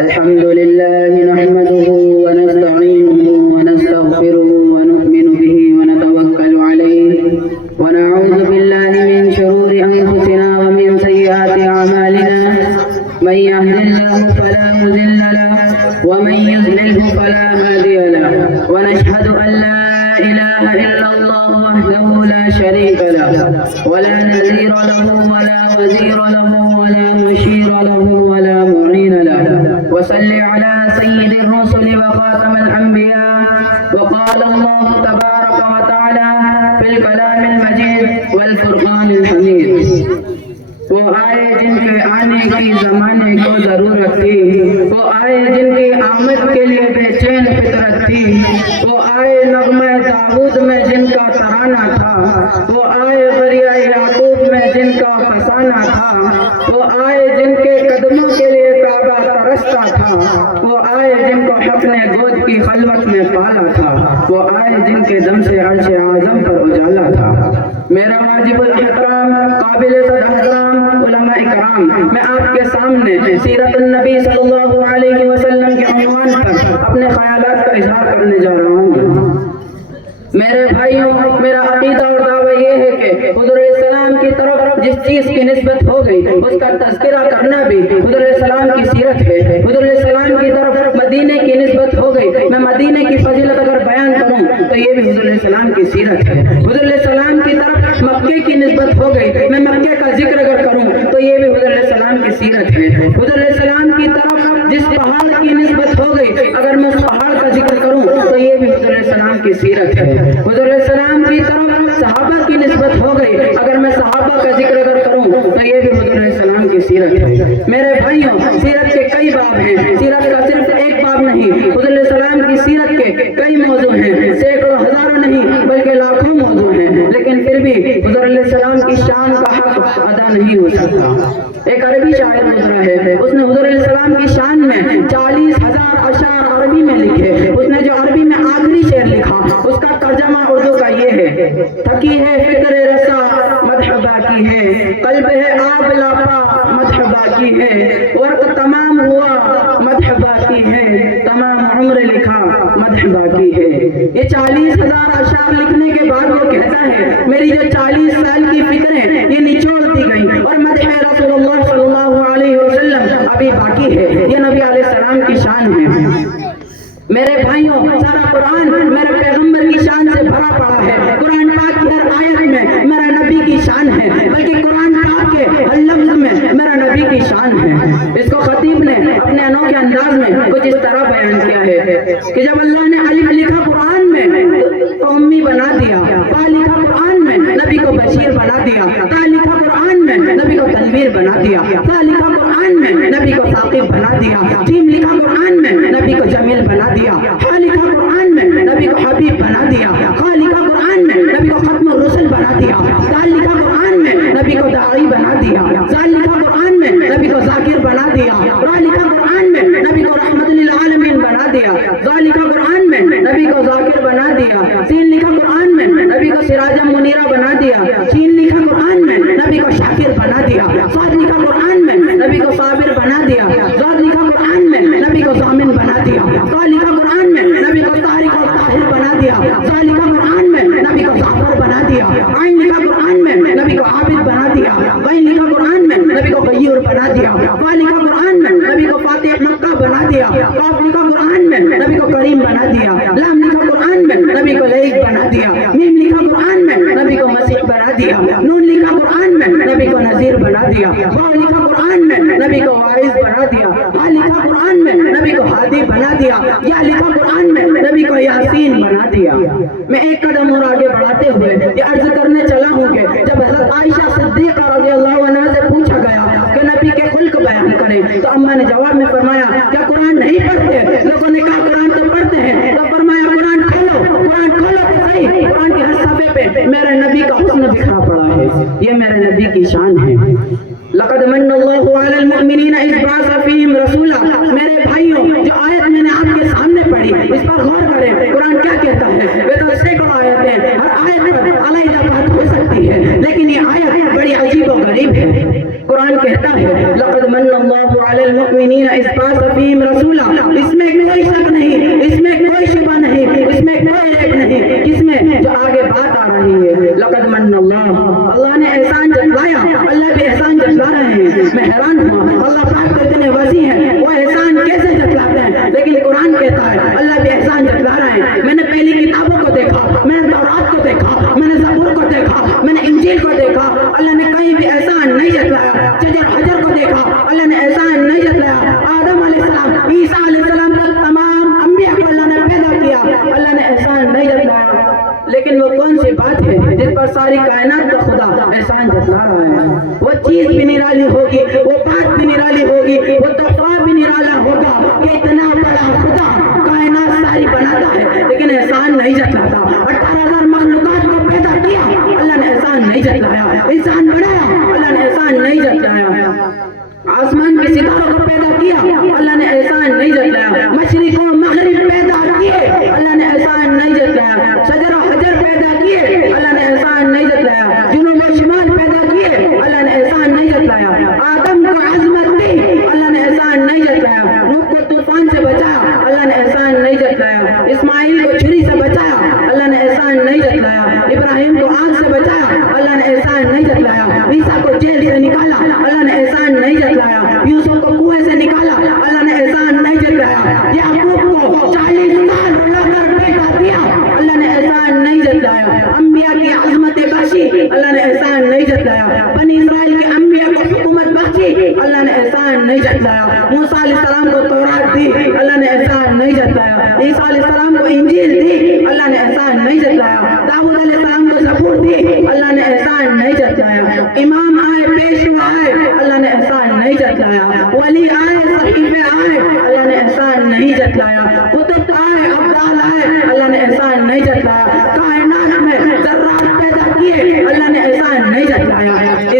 الحمد لله نحمده ونستعينه ونستغفره ونؤمن به ونتوكل عليه ونعوذ بالله من شرور أنفسنا ومن سيئات أعمالنا من يهد الله فلا مضل له ومن يضلله فلا هادي له ونشهد أن لا إله إلا الله وحده لا شريك له ولا نذير له ولا وزير له ولا مشير له ولا معين له وصل على سيد الرسل وخاتم الأنبياء وقال الله تبارك وتعالى في الكلام المجيد والفرقان الحميد وہ آئے جن کے آنے کی زمانے کو ضرورت تھی، وہ آئے جن کی آمد کے لیے بے چین فطرت تھی، وہ آئے نغمہ داؤد میں جن کا ترانہ تھا، وہ آئے غریہ یعقوب میں جن کا فسانہ تھا، وہ آئے جن کے قدموں کے لیے کعبہ ترستا تھا، وہ آئے جن کو حق نے گود کی خلوت میں پالا تھا، وہ آئے جن کے دم سے عرش اعظم پر اجالا تھا۔ میرا واجب الاحترام قابل صد احترام علماء اکرام، میں آپ کے سامنے سیرت النبی صلی اللہ علیہ وسلم کے عنوان پر اپنے خیالات کا اظہار کرنے جا رہا ہوں۔ میرے بھائیوں، میرا عقیدہ اور دعویٰ یہ ہے کہ حضور علیہ السلام کی طرف جس چیز کی نسبت ہو گئی اس کا تذکرہ کرنا بھی حضور علیہ السلام کی سیرت ہے۔ حضور علیہ السلام کی طرف مدینے کی نسبت ہو گئی، میں مدینے کی فضیلت اگر بیان کروں تو یہ بھی حضور علیہ السلام کی سیرت ہے۔ حضور علیہ السلام کی طرف مکے کی نسبت ہو گئی، میں مکے کا ذکر اگر کروں تو یہ بھی حضور علیہ السلام کی سیرت ہے۔ حضور علیہ السلام کی طرف جس پہاڑ کی نسبت ہو گئی اگر میں اس پہاڑ کا ذکر کروں تو یہ بھی حضور علیہ السلام کی سیرت ہے۔ حضور علیہ السلام کی طرف صحابہ کی نسبت ہو گئی، اگر میں صحابہ کا ذکر اگر کروں تو یہ بھی حضور علیہ السلام کی سیرت ہے۔ میرے بھائیوں، سیرت کے کئی باب ہیں، سیرت کا صرف ایک باب نہیں، حضور علیہ السلام کی سیرت کے کئی موضوع ہیں، سینکڑوں ہزاروں نہیں بلکہ لاکھوں موضوع ہیں، لیکن پھر بھی حضور علیہ السلام کی شان کا حق ادا نہیں ہو سکتا۔ ایک عربی شاعر گزرا ہے، اس نے حضور علیہ السلام کی شان میں 40,000 اشعار عربی میں لکھے۔ اس نے جو عربی میں آخری شعر لکھا اس کا ترجمہ اردو کا یہ ہے: تھکی ہے فکر رسا مدح باقی ہے، قلب ہے آب لاپا مدح باقی ہے، وقت تمام ہوا مدح باقی ہے، تمام عمر لکھا مدح باقی ہے۔ یہ 40,000 اشعار لکھنے کے بعد وہ کہتا ہے میری جو 40 سال کی فکریں یہ نچوڑ دی گئی اور مدح رسول اللہ صلی اللہ علیہ وسلم ابھی باقی ہے۔ یہ نبی علیہ السلام کی شان ہے۔ میرے بھائیوں، سارا قرآن میرے پیغمبر کی شان سے بھرا پڑا ہے۔ قرآن پاک کی ہر آیت میں میرا نبی کی شان ہے، بلکہ قرآن پاک کے ہر لفظ میں میرا نبی کی شان ہے۔ اس کو خطیب نے اپنے انوکھے انداز میں کچھ اس طرح بیان کیا ہے کہ جب اللہ نے الف لکھا قرآن میں تو امی بنا دیا، با لکھا قرآن میں نبی کو بشیر بنا دیا، تا لکھا قرآن میں نبی کو تنویر بنا دیا، تا لکھا قرآن میں نبی کو ثاقب بنا دیا، جیم لکھا قرآن میں نبی کو جمیل بنا دیا، ہا لکھا قرآن میں نبی کو حبیب بنا دیا، خا لکھا قرآن میں نبی کو ختم الرسل بنا دیا، دال لکھا قرآن میں نبی کو داعی بنا دیا، زال لکھا قرآن میں نبی کو ذاکر بنا دیا، را لکھا قرآن میں نبی کو رحمت للعالمین بنا دیا، زا لکھا قرآن میں نبی کو ذاکر بنا دیا، سین لکھا قرآن میں نبی کو سراجا منیرہ بنا دیا، شین لکھا قرآن میں نبی کو شاکر بنا دیا، صاد لکھا قرآن میں نبی کو صابر بنا دیا، زاد لکھا قرآن میں نبی کو ضامن بنا دیا، طا لکھا قرآن میں نبی کو طارق اور طاہر بنا دیا، زا لکھا قرآن میں نبی کو ظافر بنا دیا، عین لکھا قرآن میں نبی کو عابد بنا دیا، غین لکھا قرآن میں نبی کو غیور بنا دیا، فا لکھا قرآن میں نبی کو فاتح مکہ بنا دیا، قاف لکھا قرآن میں نبی کو کریم بنا دیا، لام لکھا قرآن میں نبی کو لئیق بنا دیا، میم لکھا قرآن میں نبی کو مسیح بنا دیا، نون لکھا قرآن میں نبی کو نذیر بنا دیا، با لکھا قرآن میں نبی کو واعظ بنا دیا، ہا لکھا قرآن میں نبی کو ہادی بنا دیا، یا لکھا قرآن میں نبی کو یاسین بنا دیا۔ میں ایک قدم اور آگے بڑھاتے ہوئے یہ عرض کرنے چلا ہوں کہ جب حضرت عائشہ صدیقہ رضی اللہ عنہا سے پوچھا گیا کہ نبی کے خلق بیان کریں تو اماں نے جواب میں فرمایا کیا قرآن نہیں پڑھتے؟ لوگوں نے کہا قرآن تو پڑھتے ہیں، تو فرمایا قرآن کھولو تو صحیح، قرآن کے ہر صفحے پہ میرے نبی کا حسن بکھرا پڑا ہے، یہ میرے نبی کی شان ہے۔ لقد من اللہ علی المؤمنین اذ بعث فیہم رسولا۔ میرے بھائیوں، جو آیت میں نے آپ کے سامنے پڑھی اس پر غور کریں، قرآن کیا کہتا ہے؟ وہ تو سینکڑوں آیتیں، ہر آیت پر علیحدہ بات ہو سکتی ہے، لیکن یہ آیت بڑی عجیب و غریب ہے۔ قرآن کہتا ہے لقد من اللہ علی المؤمنین اذ بعث فیہم رسولا، اس میں کوئی شک نہیں، اس میں کوئی شبہ نہیں، اس میں کوئی ریب نہیں، کس میں جو آگے بات آ رہی ہے لقد من اللہ نے احسان جتلایا، اللہ بھی احسان جتلا رہے ہیں۔ میں حیران ہوا اللہ پاک تو اتنے وسیع ہیں، وہ احسان کیسے جتلاتے ہیں؟ لیکن قرآن کہتا ہے اللہ بھی احسان جتلا رہے ہیں۔ میں نے پہلی کتابوں کو دیکھا، میں نے تورات کو دیکھا، میں نے زبور کو دیکھا، میں نے انجیل کو دیکھا، اللہ نے کہیں بھی احسان نہیں جتلایا۔ شجر حجر کو دیکھا، اللہ نے احسان نہیں جتلایا۔ آدم علیہ السلام، عیسیٰ علیہ السلام تک تمام انبیاء کو اللہ نے پیدا کیا، اللہ نے احسان نہیں جتلایا۔ لیکن وہ کون سی بات ہے جس پر ساری کائنات کا خدا احسان جتلا رہا ہے؟ وہ چیز بھی نرالی ہوگی، وہ بات بھی نرالی ہوگی، وہ تحفہ بھی نرالا ہوگا کہ اتنا بڑا خدا کائنات ساری بناتا ہے لیکن احسان نہیں جتلاتا۔ 18,000 مخلوقات کو پیدا کیا، اللہ نے احسان نہیں جتلایا۔ انسان بنایا، اللہ نے احسان نہیں جتلایا۔ آسمان کے ستاروں کو پیدا کیا، اللہ نے احسان نہیں جتلایا۔ مشرق و مغرب پیدا کیے، اللہ نے احسان نہیں جتلایا۔ شجر و حجر پیدا کیے، اللہ نے احسان نہیں جتلایا۔ جنوب و شمال پیدا کیے، اللہ نے احسان نہیں جتلایا۔ آدم کو عظمت دی، اللہ نے احسان نہیں جتلایا۔ نوح کو طوفان سے بچایا، اللہ نے احسان نہیں جتلایا۔ اسماعیل کو چھری سے بچایا، اللہ نے احسان نہیں جتلایا۔ ابراہیم کو آگ سے بچایا، اللہ نے احسان نہیں جتلایا۔ عیسیٰ کو جیل سے نکالا، اللہ نے احسان نہیں جتلایا۔ یوسف کو کنویں سے نکالا، اللہ نے احسان نہیں جتلایا۔ یعقوب کو 40 سال رلا کر بیٹا دیا، اللہ نے احسان نہیں جتلایا۔ انبیاء کی عظمت بخشی، اللہ نے احسان نہیں جتلایا۔ بنی اسرائیل کے انبیاء کو حکومت بخشی، اللہ نے احسان نہیں جتلایا۔ موسیٰ علیہ السلام کو تورات دی، اللہ نے احسان نہیں جتلایا۔ عیسیٰ علیہ السلام کو انجیل دی، اللہ نے احسان نہیں جتلایا۔ داؤد علیہ السلام کو زبور دی، اللہ نے احسان نہیں جتلایا۔ امام آئے، پیشوا آئے، اللہ نے احسان نہیں جتلایا۔ ولی آئے، صحیفے آئے، اللہ نے احسان نہیں جتلایا۔ قطب آئے، ابدال آئے، اللہ نے احسان نہیں جتلایا۔ کائنات میں ذرات پیدا کیے، اللہ نے احسان نہیں جتلایا۔